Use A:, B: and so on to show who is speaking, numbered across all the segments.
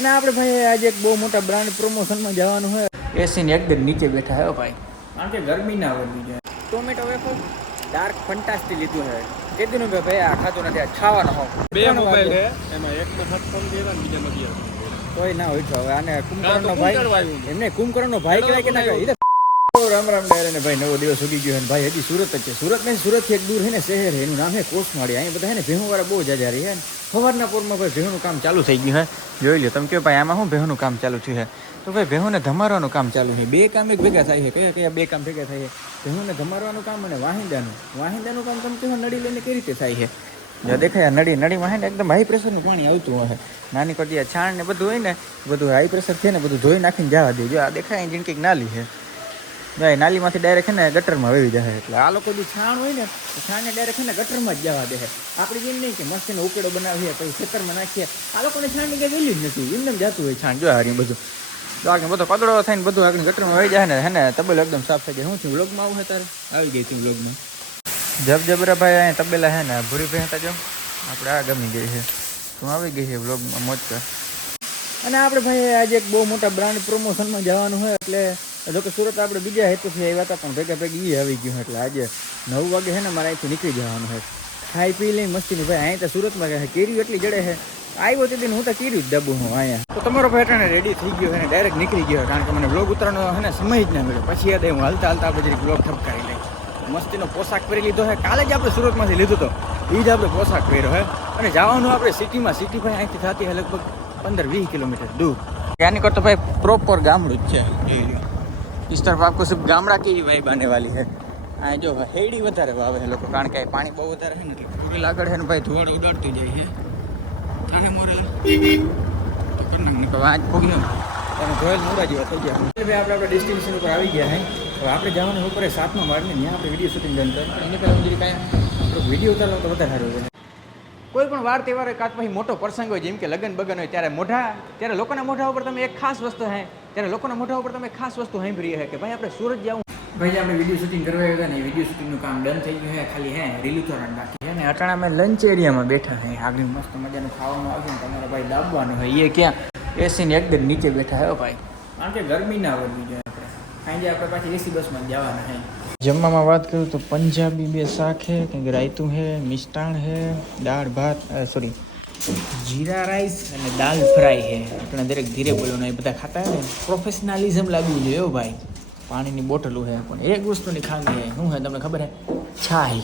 A: અને આપણે ભાઈ આજે એક બહુ મોટા બ્રાન્ડ પ્રમોશનમાં જવાનું હોય. એસી ને એકદમ નીચે બેઠા હે ભાઈ. કારણ કે ગરમી ના વધવી જાય ટોમેટો વેફર ડાર્ક ફંટાસ્ટી લીધું છે. કીધું ને કે ભાઈ આ ખાતું નથી આ ખાવાનો હો.
B: બે મોબાઈલ છે એમાં એકમાં સત્સંગ દેવા ને બીજામાં અગિયાર
A: તોય ના હોય તો હવે આને
B: ના,
A: કુંભકર્ણનો ભાઈ. એમને કુંભકર્ણનો ભાઈ કહેવાય કે ના કહેવાય? રામ રામ ડાયરે ને ભાઈ, નવો દિવસ ઉગી ગયો છે ભાઈ, હજી સુરત જ છે. સુરત નહીં સુરતથી એક દૂર છે ને શહેર એનું નામ છે કોસમાળી. અહીંયા બધા ને ભેહું વાળા બહુ જાજા રહી છે. સવારના પોરમાં ભાઈ ભેહુંનું કામ ચાલુ થઈ ગયું છે. જોઈ લો તમે કહો ભાઈ, આમાં શું ભેહુંનું કામ ચાલુ થયું છે? તો ભાઈ, ભેહુંને ધમારવાનું કામ ચાલુ છે બે કામ એક ભેગા થાય છે. કયા કયા બે કામ ભેગા થાય છે? ભેહુંને ધમારવાનું કામ અને વાહિંદાનું. વાહિંદાનું કામ તમે કહો નડી લઈને કઈ રીતે થાય છે? જો દેખાય નળી નળીમાં ને એકદમ હાઈ પ્રેશરનું પાણી આવતું હોય. નાની કોટી છાણ ને બધું હોય ને, બધું હાઈ પ્રેશર છે ને બધું ધોઈ નાખીને જવા દેજો. આ દેખાય અહીં જીણકી નાલી છે. એ નાલીમાંથી ડાયરેક્ટ છે ને ગટરમાં વેવી જાય એટલે આ લોકો જે છાણ હોય ને છાણને ડાયરેક્ટ છે ને ગટરમાં જ જવા દે આપણે એમ નહીં કે મસ્તીનો ઉકેડો બનાવીએ, પછી ખેતરમાં નાખીએ. આ લોકોને છાણની કંઈ વેલ્યુ જ નથી. એમને જતું હોય છાણ. જો હારી બધું. આગળ બધો કદડો થઈને બધું આગળ ગટરમાં વહી જાય ને, હે ને તબેલો એકદમ સાફ થઈ જાય. શું છું વ્લોગમાં આવું છે તારે? આવી ગઈ છું વ્લોગમાં જબ જબરા ભાઈ અહીંયા તબેલા હે ને, ભૂરી હતા જો. આપણે આ ગમી ગઈ છે. તું આવી ગઈ છે વ્લોગમાં મોજ કર. અને આપણે ભાઈ આજે એક બહુ મોટા બ્રાન્ડ પ્રમોશનમાં જવાનું હોય, એટલે જોકે સુરત આપણે બીજા હેતુથી આવ્યા હતા, પણ ભેગા ભેગી એ આવી ગયું એટલે આજે નવ વાગે છે ને મારે અહીંથી નીકળી જવાનું છે. ખાઈ પી લઈ મસ્તીની ભાઈ, અહીંયા સુરતમાં રહે કેરી એટલી જડે છે. આવ્યો તે દિન હું તો કેરી જ દબું હું અહીંયા. તો તમારો ભાઈ રેડી થઈ ગયો અને ડાયરેક્ટ નીકળી ગયો કારણ કે મને બ્લોગ ઉતરવાનો છે ને સમય જ ના મળ્યો. પછી યાદ હું હાલતા હાલતા પછી જરીક બ્લોગ ઠપકારી લઈ મસ્તીનો પોશાક પહેરી લીધો છે. કાલે જ આપણે સુરતમાંથી લીધો હતો એ જ આપણે પોશાક પહેર્યો હે અને જવાનું આપણે સિટીમાં સિટી ભાઈ અહીંથી થતી છે લગભગ પંદર વીસ કિલોમીટર દૂર. ત્યાંની કરતો ભાઈ પ્રોપર ગામડું જ છે. इस तरफ आपको सिर्फ गामड़ा की ही वाइब आने वाली है આ જો હેડી વધારે વાવે છે લોકો કારણ કે અહીં પાણી બહુ વધારે છે ને એટલે પૂરી લાગડ છે ને ભાઈ ધુવાડ ઉડાડતી જાય છે તારે મોરે તો કરી નાખ નહીં આજ ભોગી તમે જોયેલ મોડા જેવા થઈ ગયા ભાઈ આપણે આપણા ડેસ્ટિનેશન ઉપર આવી ગયા હે હવે આપણે જવાનું ઉપર એ સાતમા માળને ત્યાં આપણે વિડીયો શૂટિંગ ડન કરીએ એની પહેલાં હું જરી કાંઈ થોડોક વિડીયો ઉતારલો તો વધારે સારું રહે કોઈ પણ વાર તહેવાર હોય કાં તો પછી મોટો પ્રસંગ હોય જેમ કે લગ્ન બગન હોય ત્યારે મોઢા ત્યારે લોકોના મોઢા ઉપર તમે એક ખાસ વસ્તુ હે ત્યારે લોકોના મોઢા ઉપર તમે ખાસ વસ્તુ સાંભળી હે કે ભાઈ આપણે સુરત જવું ભાઈ, આપણે વીડિયો શૂટિંગ કરવા આવ્યા હતા ને વીડિયો શૂટિંગનું કામ ડન થઈ ગયું હે ખાલી હે, રીલ ઉતારવાનું બાકી છે ને. અટાણા અમે લંચ એરિયામાં બેઠા હે આગળ મસ્ત મજાનું ખાવાનું આવ્યું ને, તમારે ભાઈ દાબવાનું હોય એ ક્યાં? એસીને એકદમ નીચે બેઠા હે ભાઈ. કારણ કે ગરમી ના વધવી જોઈએ આપણે. સાંજે આપણે પાછી એસી બસમાં જવાના હે જમવામાં વાત કરું તો પંજાબી બે શાક છે, કંઈક રાયતું છે મિષ્ટાણ છે, દાળ, ભાત સોરી જીરા રાઈસ અને દાલ ફ્રાય હે આપણે દરેક ધીરે બોલવાનું, એ બધા ખાતા ને. પ્રોફેશનાલિઝમ લાગવું જોઈએ ભાઈ. પાણીની બોટલો છે, પણ એક વસ્તુની ખામી છે. શું છે તમને ખબર છે? છાય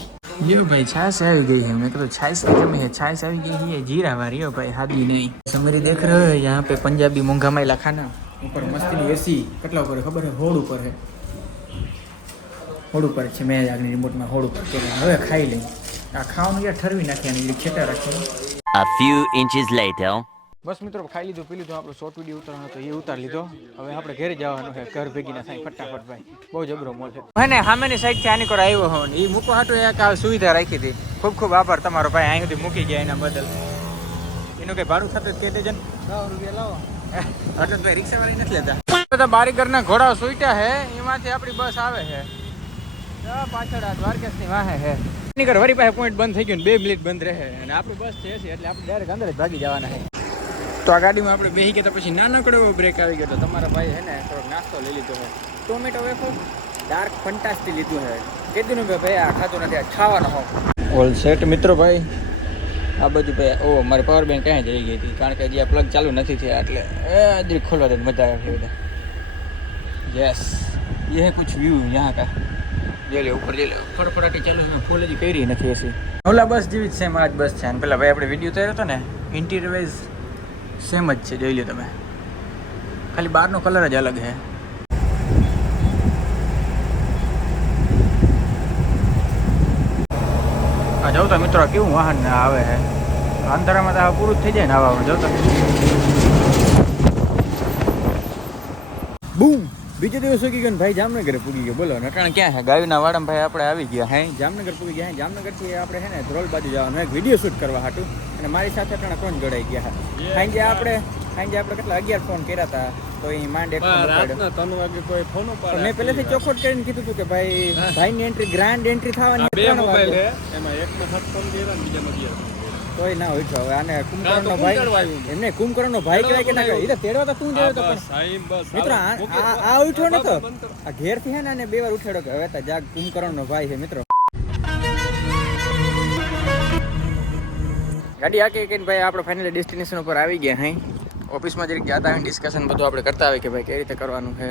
A: યો ભાઈ, છાશ આવી ગઈ હે મેં કીધું, છાશની કમી છે. છાશ આવી ગઈ છે. જીરા વાળી યો ભાઈ, હાદી નહીં. સમરી દેખ રહ્યો હે યહાં પે પંજાબી મોંઘા માયલા ખાના. ઉપર મસ્તીની એસી. કેટલા ઉપર ખબર છે? હોડ ઉપર હે હોડ ઉપર છે. મેં આગની રિમોટમાં હોડ ઉપર હવે ખાઈ લઈ. આ ખાવાનું યાર ઠરવી નાખ્યા ને એ ખેટા રાખવાનું
C: A few inches later.
A: બસ મિત્રો ખાઈ લીધું પી લીધું આપણો શોર્ટ વીડિયો ઉતારવાનો તો એ ઉતાર લીધો. હવે આપણે ઘરે જવાનું છે ઘર ભેગી ના થાય ફટાફટ ભાઈ. બહુ જબરો મોલ છે. હે સામેની સાઈડથી આની કોર આવ્યો હો એ મૂકવા હાટો એક આ સુવિધા રાખી હતી. ખૂબ ખૂબ આભાર તમારો ભાઈ અહીં સુધી મૂકી ગયા એના બદલ. એનું કઈ ભાડું થતું તે જન રૂપિયા લાવો. એટલે ભાઈ રિક્ષા વાળી નથી લેતા. બધા બારીગરના ઘોડા સુઈટા હે એમાંથી આપણી બસ આવે છે. પાછળ આ દ્વારકેશની વાહે હે નીકળ વરી પાસે પોઈન્ટ બંધ થઈ ગયું બે મિનિટ બંધ રહે અને આપણું બસ છે એટલે આપણે ડાયરેક્ટ અંદર જ ભાગી જવાના છે તો આ ગાડીમાં આપણે બેસી ગયા પછી નાનકડો બ્રેક આવી ગયો તો તમારા ભાઈ છે ને થોડોક નાસ્તો લઈ લીધો છે ટોમેટો વેફો ડાર્ક ફંટાસ્ટી લીધું છે કીધું ને ભાઈ આ ખાતું નથી આ ખાવાનો હો ઓલ સેટ મિત્રો ભાઈ આ બધું ભાઈ ઓ મારી પાવર બેંક ક્યાં જ રહી ગઈ હતી કારણ કે હજી આ પ્લગ ચાલુ નથી થયા એટલે હજી ખોલવા દે મજા આવી બધા યસ યે કુછ વ્યૂ યહાં કા का જે લે ઉપર જે લે. ફટફટાટી ચાલુ છે ફૂલ જ કરી નથી એસી ઓલા બસ જેવી જ સેમ આ જ બસ છે. અને પેલા ભાઈ આપણે વીડિયો થયો હતો ને ઇન્ટિરિયર વાઇઝ સેમ જ છે જોઈ લો તમે. ખાલી બહારનો કલર જ અલગ છે. આ જાઉં તો મિત્રો કેવું વાહન આવે છે. અંધારામાં તો આ પૂરું જ થઈ જાય ને આવા જાઉં તો બૂમ બીજે દિવસ ગયો ભાઈ જામનગર પૂગી ગયો બોલો. નટાણ ક્યાં છે? ગાયના વાડમ ભાઈ આપણે આવી ગયા હે? જામનગર પૂગી ગયા હે? જામનગરથી આપણે છે ને ધ્રોલ બાજુ જવાનું. એક વીડિયો શૂટ કરવા હતું અને મારી સાથે પણ કોણ જોડાઈ ગયા? હતા સાંજે આપણે સાંજે આપણે કેટલા અગિયાર ફોન કર્યા હતા તો એ માંડ એક ફોન.
B: ત્રણ વાગે કોઈ ફોન
A: પણ મેં પહેલેથી ચોખવટ કરીને કીધું હતું કે ભાઈ ભાઈની એન્ટ્રી ગ્રાન્ડ એન્ટ્રી થવાની
B: બે મોબાઈલ. છે એમાં એકમાં ફોન કર્યો ને બીજામાં અગિયાર
A: તોય ના ઉઠ્યો હવે આને કુંભકર્ણનો
B: તો
A: ભાઈ. એમને કુંભકર્ણનો ભાઈ કહેવાય કે ના કહેવાય? એ તો તેડવા તો તું
B: હા,
A: દેવો તો
B: પણ.
A: મિત્રો આ ઉઠ્યો નતો
B: બાબા
A: આ ઘેરથી હે ને આને બે વાર ઉઠેડો કે હવે તો જાગ કુંભકર્ણનો ભાઈ છે મિત્રો. ગાડી આકે કે ભાઈ આપણે ફાઇનલી ડેસ્ટિનેશન ઉપર આવી ગયા હે. ઓફિસમાં જરીક ગયા હતા ડિસ્કશન બધું આપણે કરતા હોય કે ભાઈ કઈ રીતે કરવાનું છે.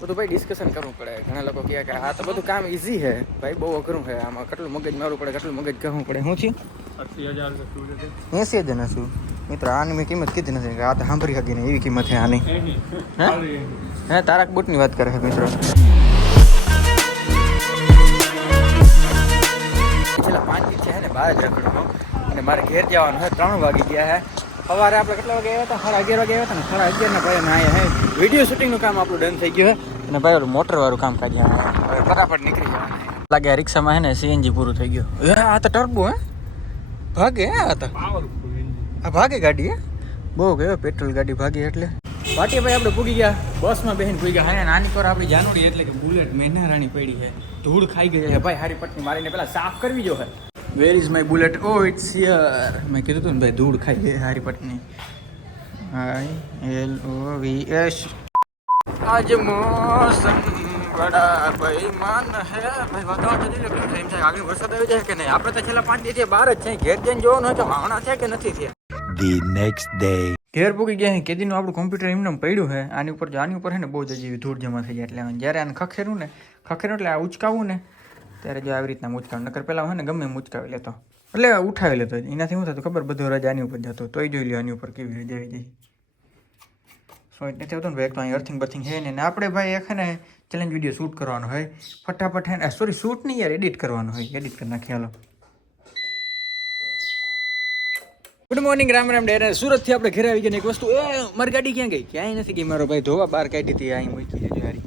A: બધું ભાઈ ડિસ્કશન કરવું પડે. ઘણા લોકો કહે કે આ તો બધું કામ ઈઝી છે. ભાઈ બહુ અઘરું છે. આમાં કેટલું મગજ મારવું પડે કેટલું મગજ કરવું પડે. શું
B: હજાર છે?
A: એસી ના શું મિત્રો આની મેં કિંમત કીધી નથી. આ તો સાંભળી શકી ને એવી કિંમત છે આની. હે? હે તારક બુટની વાત કરે છે મિત્રો. છેલ્લા પાંચ દિવસ છે ને બહાર જ રખડું અને મારે ઘેર જવાનું છે. ત્રણ વાગી ગયા હે સવારે આપણે કેટલા વાગે આવ્યા હતા? સાડા અગિયાર વાગે આવ્યા હતા ને? સાડા અગિયારના ભાઈ અમે આવ્યા હે. વીડિયો શૂટિંગનું કામ આપણું ડન થઈ ગયું છે અને ભાઈ ઓલું મોટરવાળું કામ કાઢી હવે ફટાફટ નીકળી જવાનું. લાગે આ રિક્ષામાં હે ને સીએનજી પૂરું થઈ ગયું. હે આ તો ટર્બો હે. ભાગે હે આ તો. આ ભાગે ગાડી હે? બહુ ગયો પેટ્રોલ ગાડી ભાગી એટલે. બાટી ભાઈ આપણે પૂગી ગયા. બસમાં બહેન પૂગી ગયા હા નાની પર આપણી જાનુડી એટલે કે બુલેટ મહેનારાણી પડી છે ધૂળ ખાઈ ગઈ છે. ભાઈ હારી પટ્ટી મારીને પેલા સાફ કરવી જો હે. Where is my Bullet oh it's year મેં કીધું હતું ને ભાઈ ધૂળ ખાઈ ગઈ હારી પટની. I L O V S આજ મોસમ બડા બેઈમાન હે. ભાઈ વાતાવરણ જતી રહ્યું કેમ છે. આગળ વરસાદ આવી જાય કે નહીં? આપણે તો છેલ્લા પાંચ દિવસથી બહાર જ છે ઘેર જઈને જોવાનું હોય તો ભાવના છે કે નથી થયા?
C: ધી નેક્સ્ટ ડે
A: ઘેર પૂકી ગયા કેદીનું આપણું કોમ્પ્યુટર એમને એમ પડ્યું છે આની ઉપર જો આની ઉપર છે ને બહુ જ હજી ધૂળ જમા થઈ જાય. એટલે જ્યારે આને ખખેરું ને ખખેરું એટલે આ ઉચકાવું ને ત્યારે જો આવી રીતના ઉચકાવું નકર પહેલાં હોય ને ગમે એમ ઉચકાવી લેતો. એટલે ઉઠાવી લેતો. એનાથી શું થતું ખબર? બધો રજ આની ઉપર જતો. તોય જોઈ લ્યો આની ઉપર કેવી રજ આવી જાય સો એટલે નથી હોતું ને ભાઈ તો અહીં અર્થિંગ બર્થિંગ છે ને આપણે ભાઈ એક ને ચેલેન્જ વીડિયો શૂટ કરવાનો હોય. ફટાફટ હે સોરી શૂટ નહીં યાર એડિટ કરવાનો હોય. એડિટ કરી નાખી, હાલો. ગુડ મોર્નિંગ રામ રામ ડેર સુરતથી આપણે ઘરે આવી ગયા એક વસ્તુ. એ, મારી ગાડી ક્યાં ગઈ? ક્યાંય નથી ગઈ મારો ભાઈ. ધોવા બહાર કાઢી હતી અહીં મૂકી છે જારી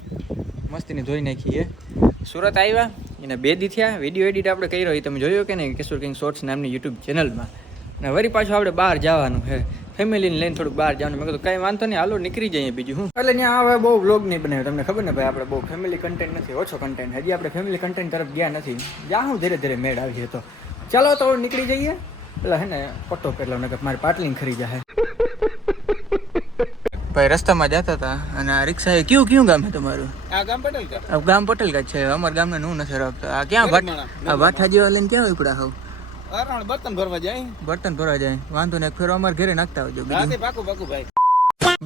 A: મસ્તીને ધોઈ નાખી એ સુરત આવ્યા? એને બે દી થયા વીડિયો એડિટ આપણે કર્યો, એ તમે જોયો કે નહીં? કિશોર કિંગ શોર્ટ્સ નામની યુટ્યુબ ચેનલમાં અને વળી પાછું આપણે બહાર જવાનું છે. ફેમિલીને લઈને થોડુંક બહાર જવાનું. મેં કીધું, કાંઈ વાંધો નહીં, હાલો, નીકળી જઈએ બીજું, હું? એટલે ત્યાં હવે બહુ બ્લોગ નહીં બનાવ્યો. તમને ખબર ને ભાઈ, આપણે બહુ ફેમિલી કન્ટેન્ટ નથી, ઓછો કન્ટેન્ટ હજી આપણે ફેમિલી કન્ટેન્ટ તરફ ગયા નથી. જ્યાં હું ધીરે ધીરે મેળ આવી તો ચાલો તો નીકળી જઈએ. એટલે હે ને, પટ્ટો પહેરલો નગર મારી પાટલીને ખરી જાય ભાઈ રસ્તામાં જતા હતા અને આ રિક્ષા એ કયું કયું ગામ છે તમારું
B: આ ગામ પટેલ
A: આ ગામ પટેલ છે. અમારા ગામને નું નથી રાખતો. આ ક્યાં ભાટ આ ભાઠાજી જેવા ક્યાં ઉપડા હોવ
B: અરણ બર્તન ભરવા જાય?
A: બર્તન ભરવા જાય. વાંધો ને એક ફેરો અમારે ઘરે નાખતા આવજો
B: પાકું પાકું ભાઈ.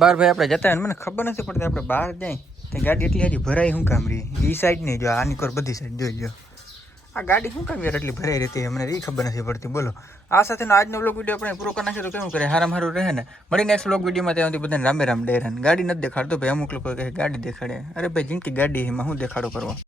A: બાર ભાઈ આપણે જતા મને ખબર નથી પડતી આપણે બહાર જાય. ગાડી એટલી હજી ભરાય શું કામ રહી એ સાઈડ નહીં જો આની કોર બધી સાઈડ જોઈ લો આ ગાડી શું કામ યાર એટલી ભરાઈ રહેતી? મને એ ખબર નથી પડતી. બોલો. આ સાથેનો આજનો બ્લોગ વીડિયો આપણે પૂરો કરી નાખીએ તો કેવું કરે? હારું રહે ને? મળી નેક્સ્ટ બ્લોગ વિડીયોમાં ત્યાં સુધી બધાને રામે રામ ડેરાન. ગાડી નથી દેખાડતો ભાઈ. અમુક લોકો કહે ગાડી દેખાડે. અરે ભાઈ, જિંદગી ગાડી એમાં હું દેખાડો કરવો?